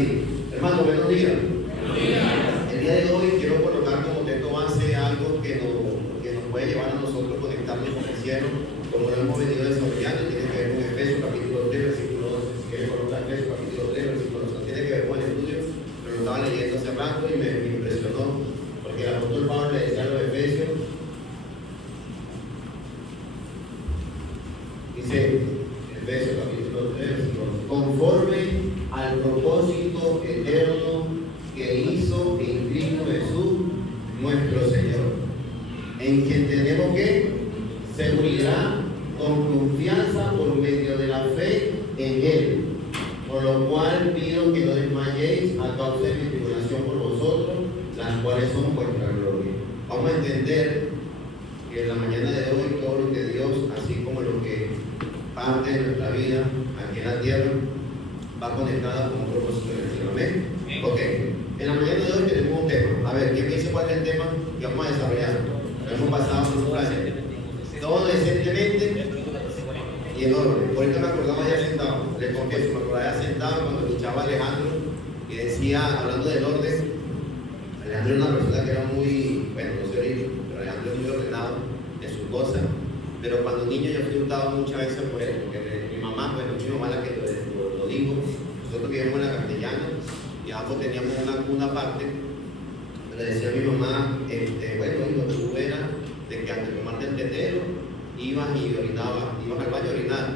sí. Hermano, buenos días. Buenos días. El día de hoy quiero colocar como texto base algo que nos puede llevar a nosotros a conectarnos con el cielo, como lo hemos venido desarrollando. Tiene que ver con Efesios capítulo 3, versículo 2. Si quiere colocar Efesios capítulo 3, versículo 2. Tiene que ver con el estudio, pero lo estaba leyendo hace rato y me impresionó, porque el apóstol Pablo le decía a los Efesios, dice Efesios capítulo 3, versículo 2, conforme al propósito eterno que hizo en Cristo Jesús nuestro Señor, en quien tenemos que seguridad con confianza por medio de la fe en Él, por lo cual pido que no desmayéis a causa de mi tribulación por vosotros, las cuales son vuestra gloria. Vamos a entender que en la mañana de hoy todo lo que Dios, así como lo que parte de nuestra vida aquí en la tierra, va conectada con un propósito en el cielo. ¿Amén? Ok, en la mañana de hoy tenemos un tema. A ver, ¿quién me dice cuál es el tema que vamos a desarrollar? Lo hemos pasado por un frase. Todo decentemente y en orden. Ahorita me acordaba ya sentado, les confieso, me acordaba ya sentado cuando escuchaba a Alejandro y decía, hablando del orden, Alejandro es una persona que era muy, bueno, no sé ahorita, pero Alejandro es muy ordenado en sus cosas. Pero cuando niño yo fui hurtado muchas veces por él, porque mi mamá, bueno, mi mamá la que lo dijo, nosotros vivíamos en la Castellana y ambos teníamos una parte, le decía a mi mamá, bueno, lo que tú eras de que antes de tomarte el tetero, ibas y orinabas, ibas al baño a orinar,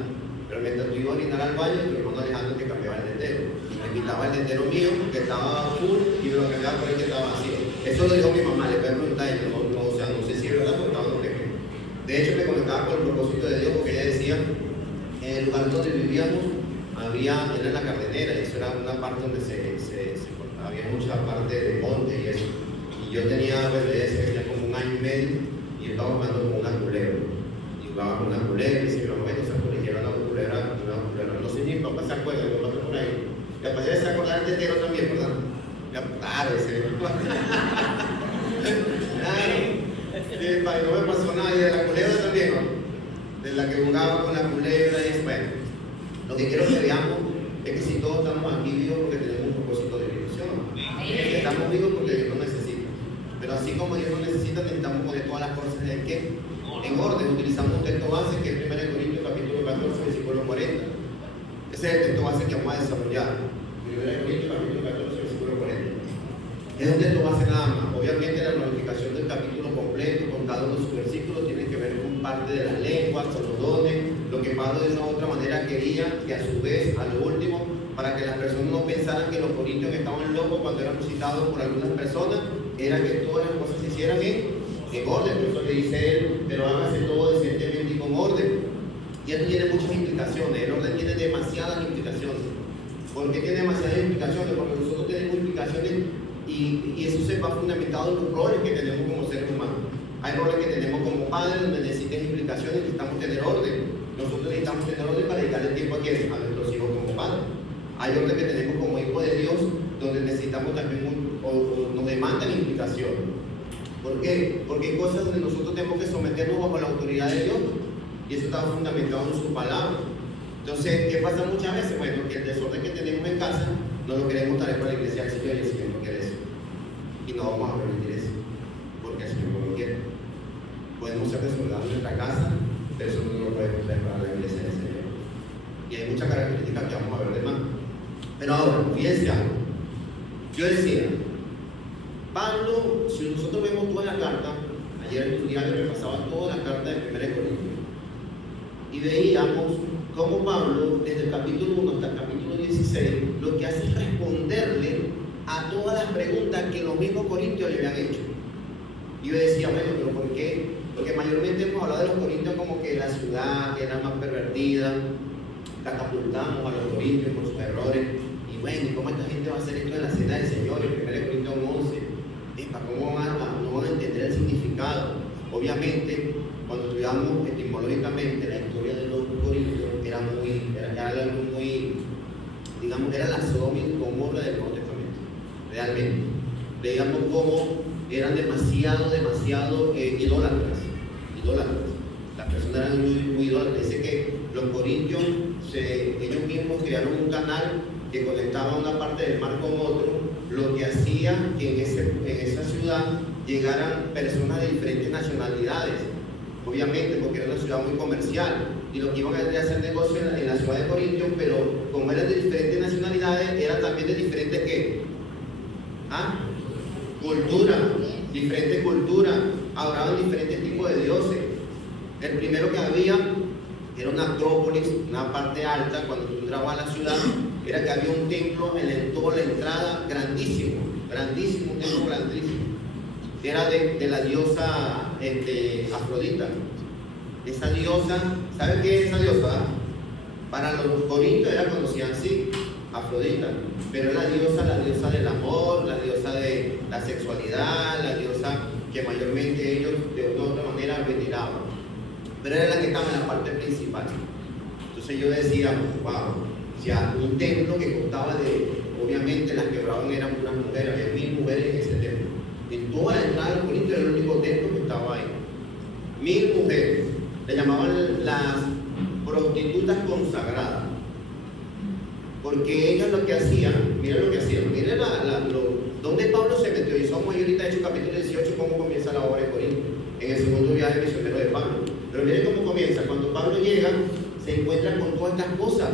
pero mientras tú ibas a orinar al baño, tu hermano Alejandro te cambiaba el tetero, me quitaba el tetero mío, que estaba full, y me lo cambiaba por el que estaba vacío. Eso lo dijo mi mamá, le voy a preguntar a ella, o sea, no sé si es verdad, porque estaba no. De hecho, me conectaba con el propósito de Dios, porque ella decía, en el lugar donde vivíamos, era la Cardenera, y eso era una parte donde había mucha parte de monte y eso. Y yo tenía, pues, tenía como 1 año y medio, y yo estaba jugando con una culebra. Y jugaba con una culebra, y si me lo meto, esa culebra era una culebra. No sé ni mi papá se acuerda, mi papá está por ahí. Mi papá ya se acordaba del tetero también, ¿verdad? Claro, ese. Claro. No me pasó nada, y de la culebra también, ¿no? De la que jugaba con la culebra y eso. Bueno, lo que quiero que veamos es que si todos estamos aquí vivos porque tenemos un propósito de dirección, ¿no? Estamos vivos porque Dios nos necesita, pero así como Dios nos necesita, necesitamos poner todas las cosas en qué, en orden. Utilizamos un texto base que es 1 Corintios capítulo 14 versículo 40. Ese es el texto base que vamos a desarrollar. 1 Corintios capítulo 14 versículo 40. Es un texto base nada más. Obviamente la notificación del capítulo completo con cada uno de sus versículos tiene que ver con parte de las lenguas, con los dones, lo que Pablo de una u otra manera quería, que a su vez, a lo último, para que las personas no pensaran que los corintios estaban locos cuando eran visitados por algunas personas, era que todas las cosas se hicieran en orden. Por eso le dice él, pero hágase todo decentemente y con orden. Y esto tiene muchas implicaciones. El orden tiene demasiadas implicaciones. ¿Por qué tiene demasiadas implicaciones? Porque nosotros tenemos implicaciones y eso se va fundamentado en los roles que tenemos como seres humanos. Hay roles que tenemos como padres donde necesitan implicaciones, necesitamos tener orden. Nosotros necesitamos tener orden para dedicarle tiempo a nuestros hijos como padres. Hay orden que tenemos como hijos de Dios donde necesitamos también o nos demandan implicación. ¿Por qué? Porque hay cosas donde nosotros tenemos que someternos bajo la autoridad de Dios y eso está fundamentado en su palabra. Entonces, ¿qué pasa muchas veces? Bueno, que el desorden que tenemos en casa no lo queremos traer para la iglesia del Señor y el Señor no quiere eso. Y no vamos a permitir eso, porque el Señor no lo quiere. Podemos ser desordenados en nuestra casa, pero eso no lo podemos traer para la iglesia del Señor. Y hay muchas características que vamos a ver de más. Pero ahora, fíjense algo. Yo decía, Pablo, si nosotros vemos toda la carta, ayer estudiando y repasaba toda la carta de 1 Corintios, y veíamos cómo Pablo, desde el capítulo 1 hasta el capítulo 16, lo que hace es responderle a todas las preguntas que los mismos corintios le habían hecho. Y yo decía, bueno, pero ¿por qué? Porque mayormente hemos hablado de los corintios como que la ciudad que era más pervertida, catapultamos a los corintios por sus errores. Y bueno, ¿y cómo esta gente va a hacer esto en la cena del Señor? En 1 Corintios 11. ¿Cómo no van a entender el significado? Obviamente, cuando estudiamos etimológicamente la historia de los corintios, era algo muy, digamos, era la Sodoma y Gomorra del Nuevo Testamento. Realmente. Veíamos cómo eran demasiado idólatras. Las personas eran muy idólatras. Dice que los corintios, ellos mismos crearon un canal que conectaba una parte del mar con otro, lo que hacía que en esa ciudad llegaran personas de diferentes nacionalidades, obviamente porque era una ciudad muy comercial, y lo que iban a hacer negocio en la ciudad de Corintios, pero como eran de diferentes nacionalidades, eran también de diferentes ¿qué? Cultura, diferentes culturas, adoraban diferentes tipos de dioses. El primero que había era una acrópolis, una parte alta. Cuando tú entrabas a la ciudad, era que había un templo en toda la entrada, grandísimo, grandísimo, un templo grandísimo. Era de la diosa Afrodita. Esa diosa, ¿saben qué es esa diosa? Para los corintios era conocida así, Afrodita, pero es la diosa del amor, la diosa de la sexualidad, la diosa que mayormente ellos de una u otra manera veneraban, pero era la que estaba en la parte principal. Entonces yo decía, wow, ya un templo que costaba obviamente las que oraban eran unas mujeres, había 1000 mujeres en ese templo. En toda la entrada de los corintios era el único templo que estaba ahí. 1000 mujeres, le llamaban las prostitutas consagradas, porque ellas lo que hacían, miren donde Pablo se metió, y somos ahorita hecho capítulo 18, cómo comienza la obra de Corinto, en el segundo viaje misionero de Pablo. Pero miren cómo comienza. Cuando Pablo llega, se encuentra con todas estas cosas,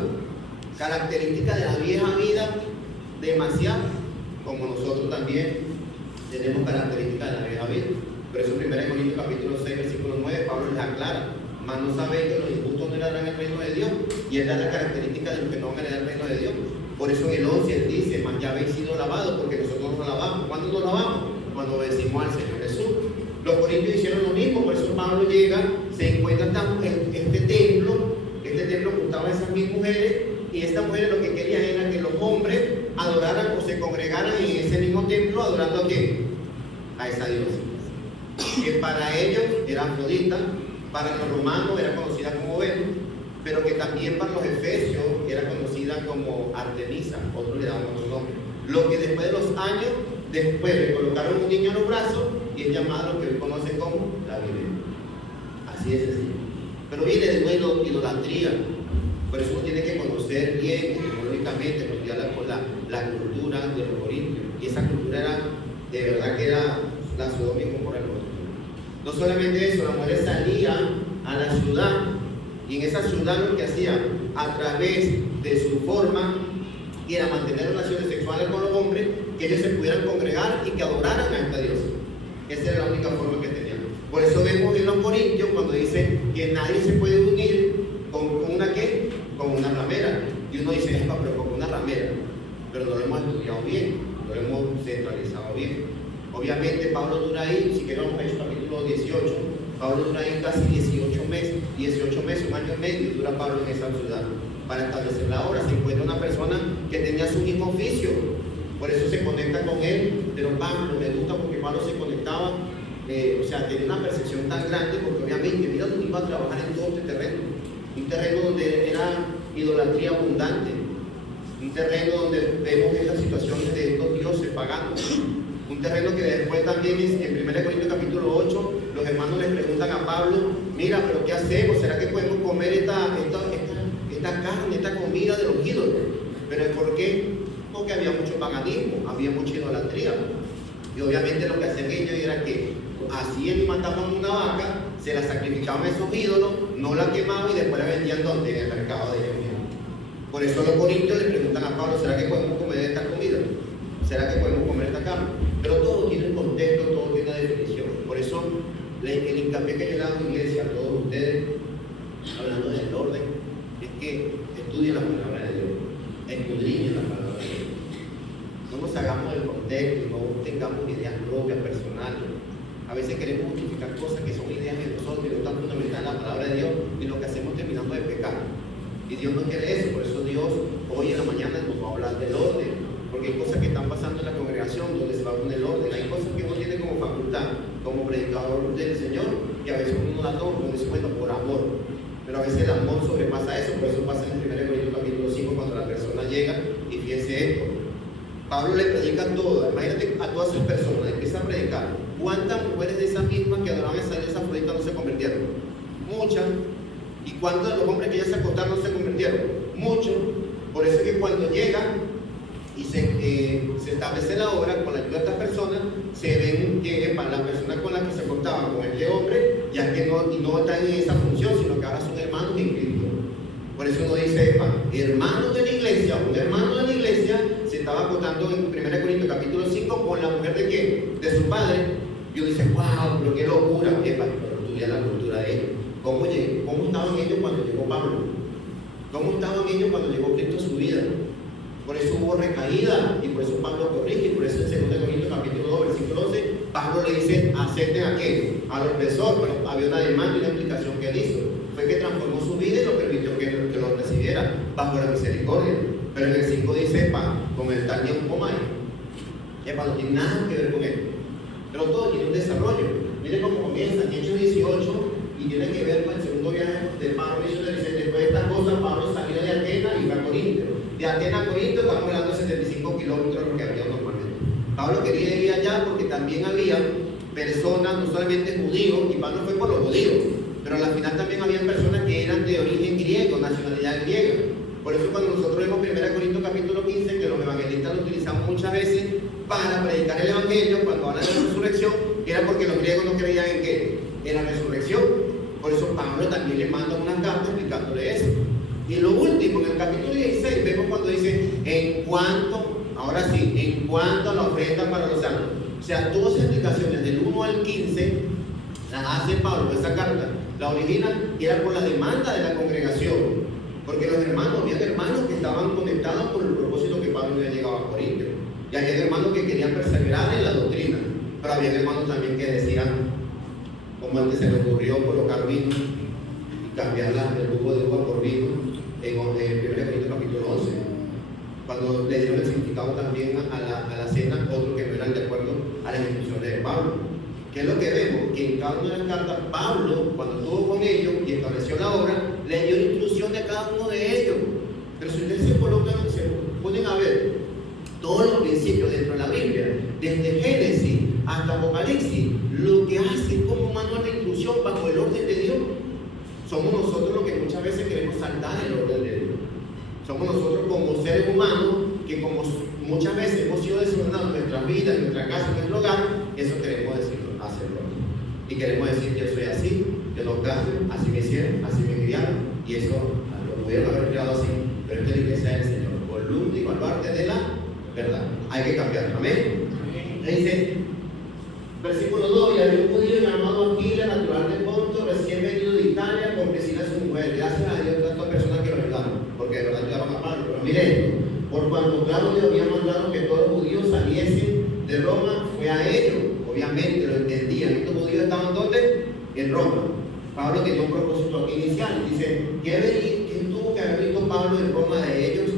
características de la vieja vida, demasiado, como nosotros también tenemos características de la vieja vida. Por eso 1 Corintios capítulo 6, versículo 9, Pablo les aclara: mas no sabéis que los injustos no heredarán el reino de Dios, y él da la característica de los que no van a heredar el reino de Dios. Por eso en el 11 él dice: mas ya habéis sido lavados, porque nosotros nos lavamos. ¿Cuándo nos lavamos? Cuando obedecimos al Señor Jesús. Los corintios hicieron lo mismo. Por eso Pablo llega, se encuentra este templo que gustaba a esas 1000 mujeres, y estas mujeres lo que querían era que los hombres adoraran o se congregaran en ese mismo templo, adorando a quién, a esa diosa, que para ellos era Afrodita, para los romanos era conocida como Venus, pero que también para los efesios era conocida como Artemisa, otros le daban otro nombre. Lo que después de los años, después le colocaron un niño en los brazos y es llamado lo que hoy conocen como la Virgen. Así es así. Pero viene de nuevo idolatría. Por eso uno tiene que conocer bien, etimológicamente, estudiar la cultura de los corintios. Y esa cultura era, de verdad que era la Sodoma y Gomorra. No solamente eso, las mujeres salían a la ciudad, y en esa ciudad lo que hacían, a través de su forma, era mantener relaciones sexuales con los hombres, que ellos se pudieran congregar y que adoraran a esta diosa. Esa era la única forma que tenían. Por eso vemos en los Corintios cuando dice que nadie se puede unir con una ¿qué? Con una ramera. Y uno dice, pero con una ramera. Pero no lo hemos estudiado bien, no lo hemos centralizado bien. Obviamente Pablo dura ahí, si queremos Hechos capítulo 18, Pablo dura ahí casi 18 meses, un año y medio dura Pablo en esa ciudad para establecer la obra. Se encuentra una persona que tenía su mismo oficio, por eso se conecta con él. Pero Pablo me gusta porque Pablo se conectaba, tenía una percepción tan grande, porque obviamente, mira, tú ibas a trabajar en todo este terreno, un terreno donde era idolatría abundante, un terreno donde vemos esas situaciones de estos dioses paganos. Un terreno que después también en 1 Corintios capítulo 8, los hermanos les preguntan a Pablo, mira, pero ¿qué hacemos? ¿Será que podemos comer esta carne, esta comida de los ídolos? ¿Pero por qué? Porque había mucho paganismo, había mucha idolatría. Y obviamente lo que hacían ellos era que hacían y mataban una vaca, se la sacrificaban a esos ídolos, no la quemaban y después la vendían ¿dónde? En el mercado de ellos mismos. Por eso los corintios le preguntan a Pablo, ¿será que podemos comer esta comida? ¿Será que podemos comer esta carne? Pero todo tiene un contexto, todo tiene una definición. Por eso el hincapié que yo le hago a la iglesia, a todos ustedes, hablando del orden, es que estudien la palabra de Dios, escudriñen la palabra de Dios. No nos hagamos del contexto, no tengamos ideas propias, personales. A veces queremos justificar cosas que son ideas de nosotros, que no están fundamentales en la palabra de Dios, y lo que hacemos terminando de pecar. Y Dios no quiere eso. Por eso Dios hoy en la mañana nos va a hablar del orden. Porque hay cosas que están pasando en la congregación donde se va a poner el orden. Hay cosas que uno tiene como facultad, como predicador del Señor, que a veces uno da todo, uno dice, bueno, por amor. Pero a veces el amor sobrepasa eso. Por eso pasa en 1 Corintios capítulo 5, cuando la persona llega y fíjense esto. Pablo le predica a todas, imagínate a todas esas personas, empieza a predicar. ¿Cuántas mujeres de esas mismas que adoraban esa diosa Afrodita no se convirtieron? Muchas. ¿Y cuántos de los hombres que ya se acostaron no se convirtieron? Muchos. Por eso es que cuando llegan y se establece la obra con la ayuda de estas personas. Se ven que la persona con la que se contaban con este hombre ya que no están en esa función, sino que ahora son hermanos en Cristo. Por eso uno dice, hermanos de la iglesia, un hermano de la iglesia se estaba acostando en 1 Corintios capítulo 5 con la mujer de ¿qué? De su padre. Y uno dice, wow, pero qué locura. Pero estudia la cultura de ellos. ¿Cómo estaban ellos cuando llegó Pablo? ¿Cómo estaban ellos cuando llegó Cristo a su vida? Por eso hubo recaída y por eso Pablo corrige. Y por eso en 2 Corintios capítulo 2 versículo 11 Pablo le dice, acepten a ¿qué? Al opresor. Pero había una demanda y una explicación que él hizo. Fue que transformó su vida y lo permitió que lo recibiera bajo la misericordia. Pero en el 5 dice, con el tal un coma, no tiene nada que ver con él. Pero todo tiene un desarrollo. Miren cómo comienza en Hechos 18 y tiene que ver con el segundo viaje de Pablo. Dice, después de estas cosas, Pablo salió de Atenas y fue a Corinto. De Atenas a Corinto estamos hablando de 75 kilómetros lo que había normalmente. Pablo quería ir allá porque también había personas, no solamente judíos, y Pablo fue por los judíos, pero al final también había personas que eran de origen griego, nacionalidad griega. Por eso cuando nosotros vemos 1 Corintios capítulo 15, que los evangelistas lo utilizamos muchas veces para predicar el evangelio, cuando hablan de la resurrección, era porque los griegos no creían en qué, en la resurrección. Por eso Pablo también le manda una carta explicándole eso. Y lo último, en el capítulo 16, vemos cuando dice, en cuanto a la ofrenda para los santos. O sea, todas las explicaciones del 1 al 15 las hace Pablo, esa carta, la original, y era por la demanda de la congregación. Porque había hermanos que estaban conectados por el propósito que Pablo había llegado a Corinto. Y había hermanos que querían perseverar en la doctrina. Pero había hermanos también que decían, como antes se le ocurrió colocar vino y cambiar el jugo de uva por vino en 1 Corintios capítulo 11. Cuando le dieron el significado también a la cena, otros que no eran de acuerdo a las instrucciones de Pablo. ¿Qué es lo que vemos? Que en cada una de las cartas, Pablo, cuando estuvo con ellos y estableció la obra, le dio instrucciones a cada uno de ellos. Pero si ustedes se ponen a ver todos los principios dentro de la Biblia, desde Génesis hasta Apocalipsis, lo que hace es como un manual de instrucción bajo el orden de Dios. Somos nosotros los que muchas veces queremos saltar el orden de Dios. Somos nosotros como seres humanos que como muchas veces hemos sido desordenados en nuestras vidas, en nuestra casa, en nuestro hogar, eso queremos hacerlo. Y queremos decir, yo soy así, yo no cambio, así me hicieron, así me criaron, y eso lo pudieron haber criado así, pero esta es la iglesia del Señor, columna y baluarte de la verdad. Hay que cambiar, amén. Dice, versículo 2, y había un judío llamado Aquila, natural de Ponto, recién venido de Italia, con Priscila su mujer. Gracias a Dios, tantas personas que lo ayudaron, porque de verdad ayudaron a Pablo. Pero miren esto, por cuanto Claudio había mandado que todos los judíos saliesen de Roma, fue a ellos. Obviamente lo entendían. Estos judíos estaban ¿dónde? En Roma. Pablo tenía un propósito aquí inicial. Dice, ¿qué tuvo que haber visto Pablo en Roma de ellos?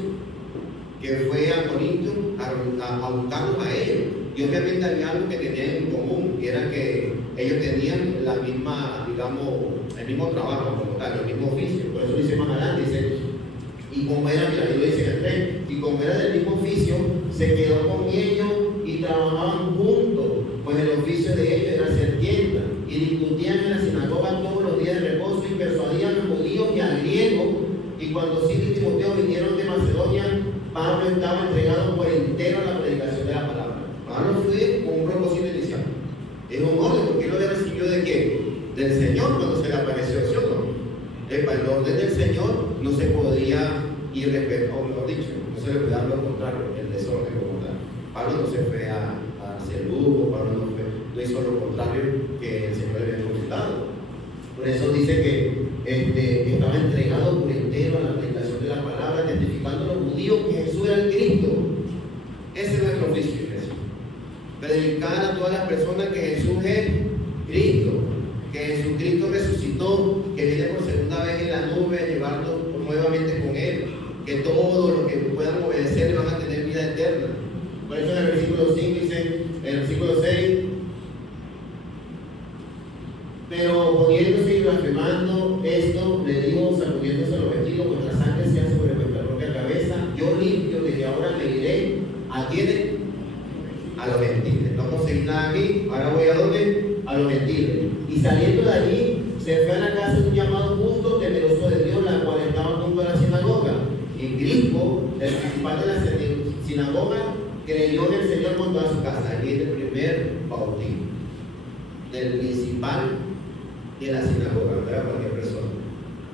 Que fue a Corinto a buscarlos a ellos. Y obviamente había algo que tenían en común, y era que ellos tenían la misma, digamos, el mismo trabajo como tal, el mismo oficio. Por eso dice más adelante, dice, y como era, mira, ahí lo dice en el 3, y como era del mismo oficio, se quedó con ellos y trabajaban juntos, pues el oficio de ellos era ser tiendas, y discutían en la sinagoga todos los días de reposo y persuadían a los judíos y a griegos. Y cuando Silas y Timoteo vinieron de Macedonia, Pablo estaba entregado por entero a la predicación de la palabra. Pablo fue con un propósito inicial. Es un orden, porque él lo había recibido ¿de qué? Del Señor cuando se le apareció, ¿sí o no? El orden del Señor no se podía ir respecto, o mejor dicho, no se le puede dar lo contrario, el desorden como tal. Pablo no se fue a hacer lujo, Pablo no hizo lo contrario que el Señor le había consultado. Por eso dice que estaba entregado por entero a la predicación de la palabra, testificando a los judíos que Jesús era el Cristo. Ese es nuestro oficio, iglesia. Predicar a todas las personas que Jesús es Cristo, que Jesucristo resucitó, que viene por segunda vez en la nube a llevarnos nuevamente con Él, que todos los que puedan obedecer van a tener vida eterna. Por eso en el versículo 5 dice, en el versículo 6, pero poniéndose y blasfemando esto, le dijo, sacudiéndose los vestidos, vuestra sangre sea sobre vuestra propia cabeza, yo limpio, desde ahora le iré a quienes, a los gentiles. No conseguí nada aquí, ahora voy a dónde, a los gentiles. Y saliendo de allí, se fue a la casa de un llamado justo, temeroso de Dios, la cual estaba junto a la sinagoga. Y Crispo, el principal de la sinagoga creyó en el Señor con toda su casa. Aquí es el primer bautismo del principal de la sinagoga, no era cualquier persona.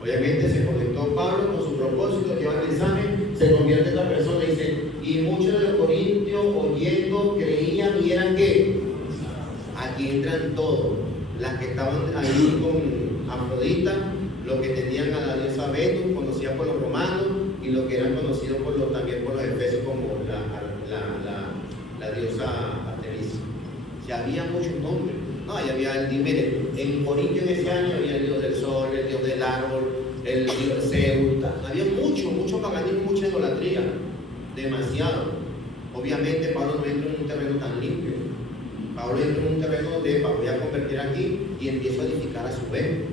Obviamente se conectó Pablo con su propósito, lleva el examen, se convierte en otra persona y dice, y muchos de los corintios oyendo creían y eran ¿qué? Aquí entran todos, las que estaban ahí con Afrodita, los que tenían a la diosa Venus, conocida por los romanos, y los que eran conocidos también por los efesios como la diosa Artemis. O sea, había muchos nombres. No, ahí había mire, en Corintio en ese año había el dios del sol, el dios del árbol, el dios de Zeus. Había mucho paganismo, mucha idolatría. Demasiado. Obviamente Pablo no entra en un terreno tan limpio. Pablo entra en un terreno donde voy a convertir aquí y empiezo a edificar a su vez.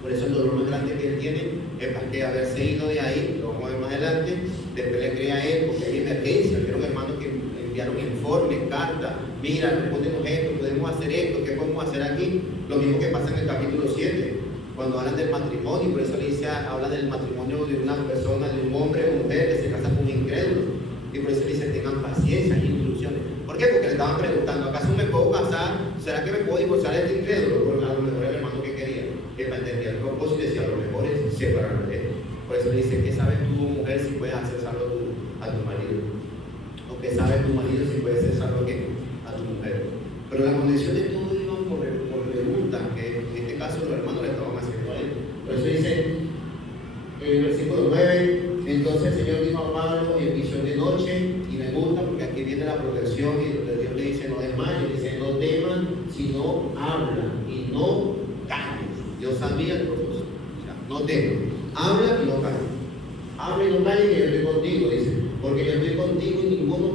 Por eso el dolor más grande que él tiene es para que haberse ido de ahí, lo vamos a ver más adelante, después le crea a él porque hay emergencia. Vieron hermanos que enviaron informes, cartas, mira, respóndenos esto, podemos hacer esto, ¿qué podemos hacer aquí? Lo mismo que pasa en el capítulo 7, cuando hablan del matrimonio, por eso le dice, habla del matrimonio de una persona, de un hombre o mujer que se casa con un incrédulo. Y por eso le dice, tengan paciencia y instrucciones. ¿Por qué? Porque le estaban preguntando, ¿acaso me puedo casar? ¿Será que me puedo divorciar de este incrédulo? Porque a lo mejor el hermano que quería, que entendía el propósito y decía, a lo mejor es separarme de él. Por eso le dice, ¿qué sabes tú, mujer, si puedes hacer salvo a tu marido? O ¿qué sabe tu marido si puedes hacer salvo a tu mujer? Pero la condición de todo iban por preguntas, que en este caso los hermanos le estaban haciendo a él. Por eso dice, en el versículo 9, entonces el Señor dijo a Pablo en visión de noche, y me gusta porque aquí viene la protección y donde Dios le dice no desmayes, dice no teman, sino habla y no calles. Dios sabía el propósito, o sea, no teman, habla y no calles. Habla y no calles que yo estoy contigo, dice, porque yo estoy contigo y ninguno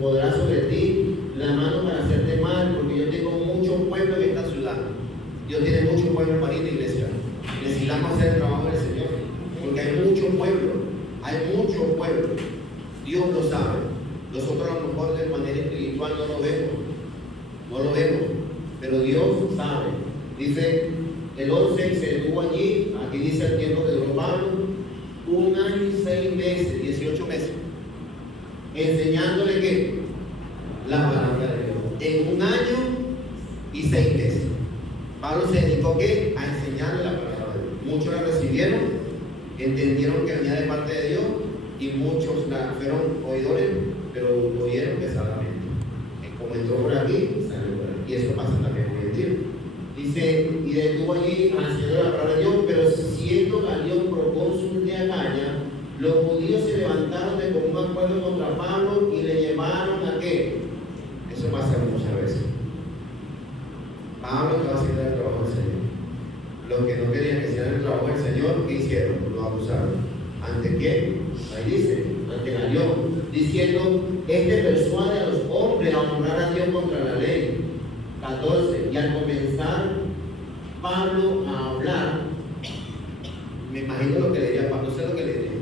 podrá sobre ti la mano para hacerte mal, porque yo tengo mucho pueblo en esta ciudad. Dios tiene mucho pueblo para ir a la iglesia. Necesitamos hacer el trabajo del Señor, porque hay mucho pueblo. Dios lo sabe. Nosotros a lo mejor de manera espiritual no lo vemos, pero Dios sabe. Dice el 11, se detuvo allí, aquí dice el tiempo que duró Pablo, 1 año y 6 meses, 18 meses, enseñándole que la palabra de Dios. En 1 año y 6 meses. Pablo se dedicó ¿qué? A enseñarle la palabra de Dios. Muchos la recibieron, entendieron que venía de parte de Dios, y muchos fueron oidores, pero oyeron pesadamente. Como entró por aquí, salió por aquí. Y eso pasa también hoy en día. Dice, y detuvo allí haciendo la palabra de Dios, pero siendo Galión procónsul de Acaya, los judíos se levantaron de común acuerdo contra Pablo y le llevaron a ¿qué? Eso pasa muchas veces. Pablo estaba haciendo el trabajo del Señor. Los que no querían que hicieran el trabajo del Señor, ¿qué hicieron? Lo abusaron. ¿Ante qué? Ahí dice, ante Galión, diciendo, persuade a los hombres a honrar a Dios contra la ley. 14. Y al comenzar Pablo a hablar, me imagino lo que le diría Pablo, no sé lo que le diría.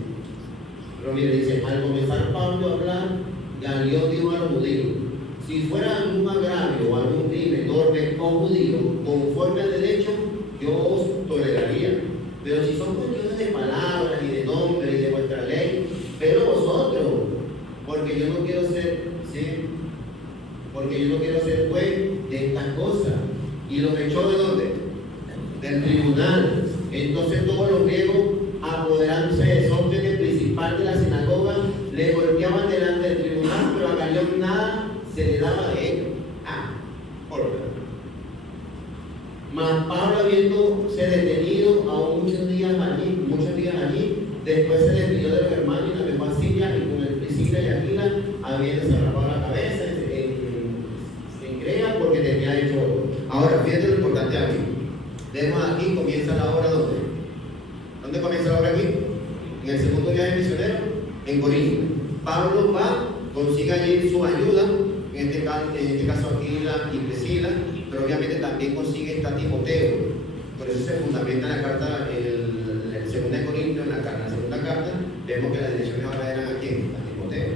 Pero mire, dice, al comenzar Pablo a hablar, Galión dijo a los judíos, si fuera algún agravio o algún crimen enorme con judíos, conforme al derecho, yo os toleraría. Pero si son cuestiones de palabras y de nombres y de vuestra ley, pero vosotros, porque yo no quiero ser, ¿sí? Porque yo no quiero ser juez de estas cosas. ¿Y los echó de dónde? Del tribunal. Entonces todos los griegos, apoderándose de Sóstenes, principal de la sinagoga, le golpeaban delante del tribunal, pero a Galión nada se le daba de ellos. Mas Pablo, habiéndose detenido aún muchos días allí, después se despidió de los hermanos y navegó a Siria, y con el Priscila y Aquila habiéndose rapado la cabeza en Crea, porque tenía hecho oro. Ahora, fíjate lo importante aquí. Vemos aquí, comienza la obra ¿dónde? ¿Dónde comienza la obra aquí? En el segundo viaje misionero, en Corinto. Pablo va, consigue allí su ayuda, en este caso Aquila y Priscila, pero obviamente también consigue esta Timoteo. Por eso se fundamenta la carta, el 2 de Corintios, en la segunda carta, vemos que las direcciones ahora eran aquí, a Timoteo.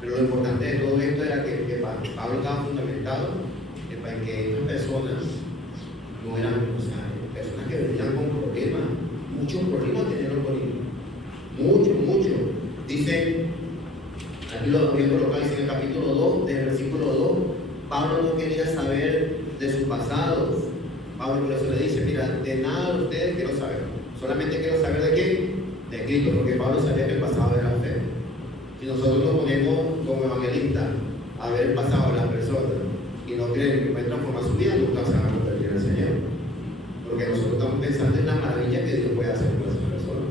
Pero lo importante de todo esto era que Pablo estaba fundamentado para que estas personas no eran, personas que venían con problemas, muchos problemas tenían los corintios, muchos. Dice Aquí lo voy a colocar en el capítulo 2, del versículo 2. Pablo no quería saber de su pasado. Pablo por eso le dice, mira, de nada de ustedes quiero saber. Solamente quiero saber de qué, de Cristo, porque Pablo sabía que el pasado era feo. Si nosotros nos ponemos como evangelistas a ver el pasado de las personas y no creen que pueden transformar su vida, nunca se van a convertir al Señor. Porque nosotros estamos pensando en la maravilla que Dios puede hacer con esa persona.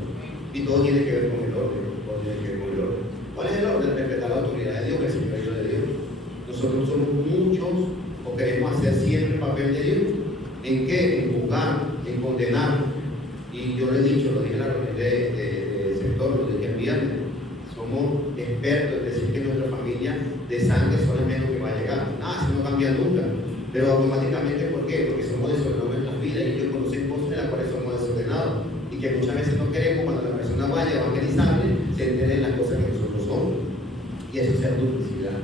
Y todo tiene que ver con el orden. Todo tiene que ver con el orden. ¿Cuál es el orden? Respetar la autoridad de Dios, que es el reino de Dios. Nosotros somos muchos o queremos hacer siempre el papel de Dios. ¿En qué? En juzgar, en condenar. Y yo le he dicho, lo dije en la reunión de sector, lo dije el viernes, somos expertos en decir que nuestra familia de sangre son el menos que va a llegar. Eso no cambia nunca. Pero automáticamente, ¿por qué? Porque somos desordenados en nuestras vidas y ellos conocen cosas de las cuales somos desordenados. Y que muchas veces no queremos, cuando la persona vaya a evangelizarle, se enteren las cosas que nosotros somos. Y eso es ser duplicidad.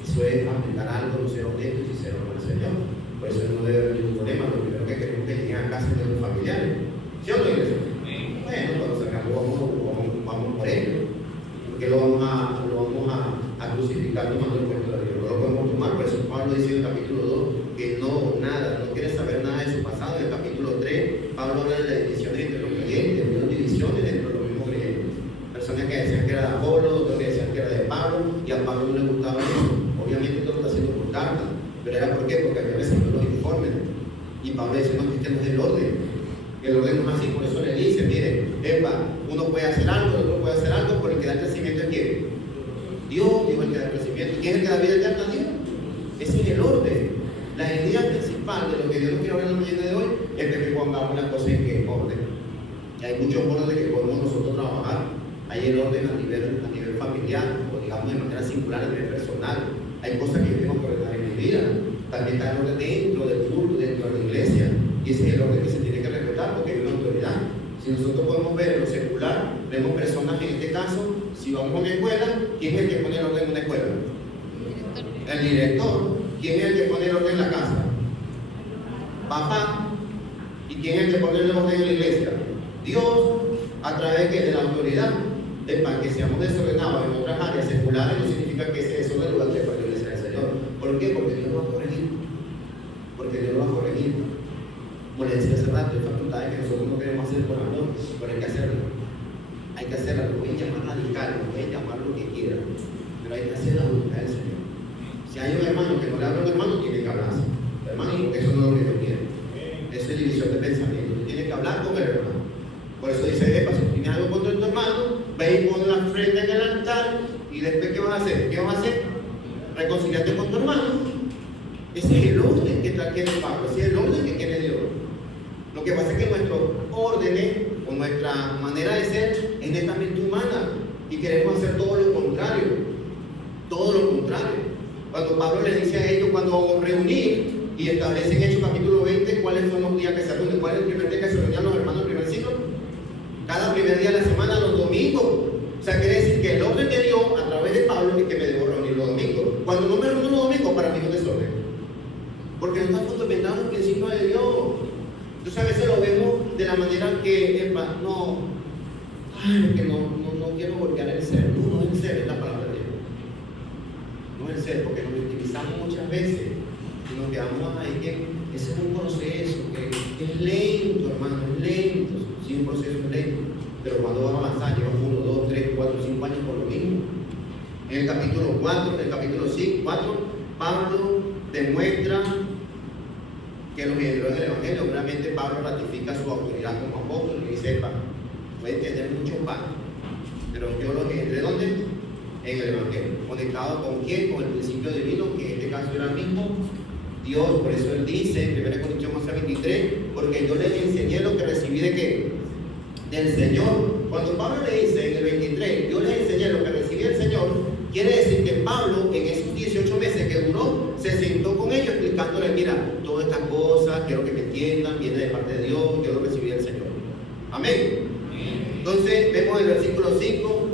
Eso es aplicar algo, no ser honestos y ser honor al Señor. Por eso no debe haber ningún problema. Lo primero que queremos es que lleguen a casa de nuestros familiares. ¿Sí o no, iglesia? Bueno, cuando sacamos vamos por ello. Porque lo vamos a crucificar tomando el cuento de Dios. No lo podemos tomar. Por eso Pablo dice en el capítulo 2 que no quiere saber nada de su pasado. En el capítulo 3, Pablo habla de las divisiones entre los creyentes. Hay divisiones entre los mismos creyentes. Personas que decían que era de Apolo, otros que decían que era de Pablo, y a Pablo no le gustaba eso. Obviamente todo lo está haciendo por carta. Pero era por qué, porque había recibido los informes. Y Pablo dice, no, que este no es el orden. El orden no es así, por eso le dice, mire, uno puede hacer algo, el otro puede hacer algo, pero el que da crecimiento es quién. Dios es el que da crecimiento. ¿Quién es el que da vida eterna? Dios. Ese es el orden. La idea principal de lo que Dios nos quiere hablar en la mañana de hoy es de que pongamos las cosas en qué orden. Y hay muchos órdenes que podemos nosotros trabajar. Hay el orden a nivel familiar, o digamos de manera singular, a nivel personal. Hay cosas que yo tengo que ordenar en mi vida. También está el orden dentro del culto, dentro de la iglesia. Y ese es el orden que se tiene que respetar porque hay una autoridad. Si nosotros podemos ver en lo secular, vemos personas que en este caso, si vamos a una escuela, ¿quién es el que pone el orden en una escuela? El director. ¿Quién es el que pone el orden en la casa? Papá. ¿Y quién es el que pone el orden en la iglesia? Dios, a través de la autoridad. Es para que seamos desordenados en otras áreas seculares, no significa que ese desorden lo va a hacer para la iglesia del Señor. ¿Por qué? Porque Dios lo va a corregir. Porque Dios lo va a corregir. Como le decía hace rato, hay facultades que nosotros no queremos hacer por amor, pero hay que hacerlo. Hay que hacerlo, lo pueden llamar radical, lo pueden llamar lo que quieran, pero hay que hacer la voluntad del Señor. Si hay un hermano que no le habla a un hermano, tiene que hablarse. Hermano, porque eso no es lo que Dios quiere. Eso es división de pensamiento. Tú tienes que hablar con el hermano. Por eso dice, si tienes algo contra tu hermano, ve y pon la frente en el altar, y después ¿qué vas a hacer? ¿Qué vas a hacer? Reconciliarte con tu hermano. Ese es el orden que quiere Pablo, ese es el orden que quiere Dios. Lo que pasa es que nuestros órdenes o nuestra manera de ser es netamente humana y queremos hacer todo lo contrario. Todo lo contrario. Cuando Pablo les dice a ellos, cuando reunir y establecen Hechos capítulo 20, ¿cuáles son los días que se reúnen? ¿Cuál es el primer día que se reunían los hermanos del primer siglo? Cada primer día de la semana, los domingos. O sea, quiere decir que el orden de Dios a través de Pablo es que me debo reunir los domingos. Cuando no me reúno los domingos, para mí es un desorden. Porque no está fundamentado en el principio de Dios. Entonces a veces lo vemos de la manera que no quiero voltear el ser. No es el ser, es la palabra de Dios. No es el ser, porque lo utilizamos muchas veces y nos quedamos ahí que ese es un proceso que es lento, hermano, es lento. Sí, un proceso lento, pero cuando va a avanzar, lleva 1, 2, 3, 4, 5 años por lo mismo. En el capítulo 4, en el capítulo 4, Pablo demuestra que los engendró en el Evangelio. Obviamente Pablo ratifica su autoridad como apóstol y dice, puede tener muchos pasos, pero yo los engendré ¿dónde? En el Evangelio. ¿Conectado con quién? Con el principio divino, que en este caso era el mismo Dios. Por eso él dice en 1 Corintios 11:23, porque yo les enseñé lo que recibí de qué? Del Señor. Cuando Pablo le dice en el 23, yo les enseñé lo que recibí del Señor, quiere decir que Pablo en esos 18 meses que duró, se sentó con ellos explicándoles, mira, todas estas cosas, quiero que me entiendan, viene de parte de Dios, yo lo recibí del Señor. Amén. Entonces vemos el versículo 5,